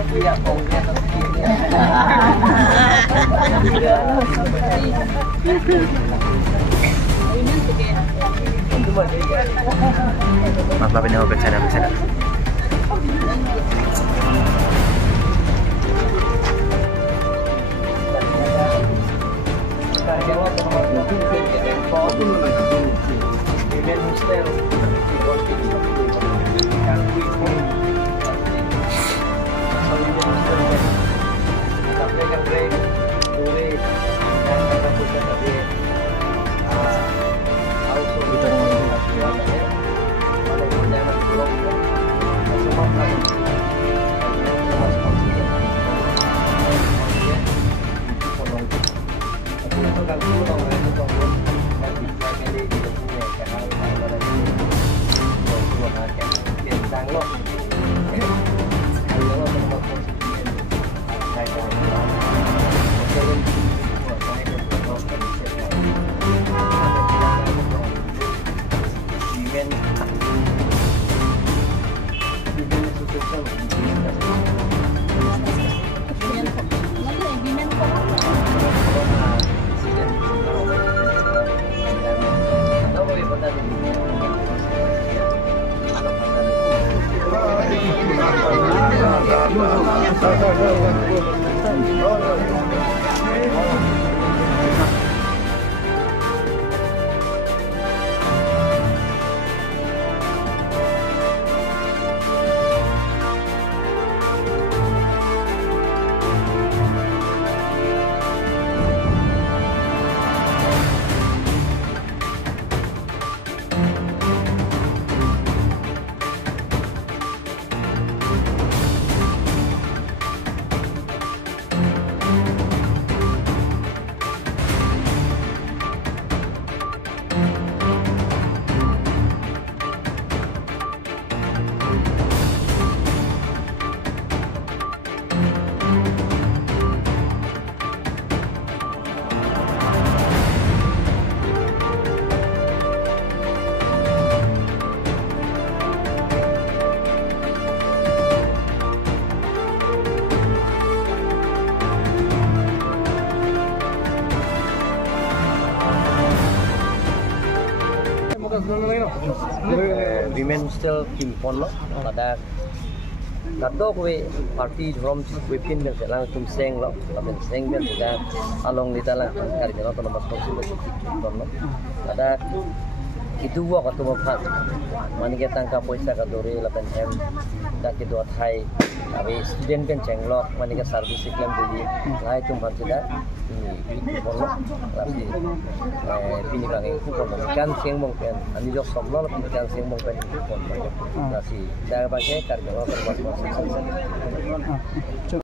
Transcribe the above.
Iya, pokoknya Maaf ini mau bercanda. women still impon lo pada kato kue parti drum kue pin dan selang tum seng lo tapi seng dan sudah along di dalam kari jalan atau nomor kosong lo pada itu gua kata bapak mana kita tangkap poisa kadori 8M dah kita hai tapi student kan cenglok mana kita servis iklan jadi lah itu macam dah ini polo tapi ini bang itu polo kan sing mungkin ani jok somlo kan sing mungkin itu polo nasi dah pakai karya lo termasuk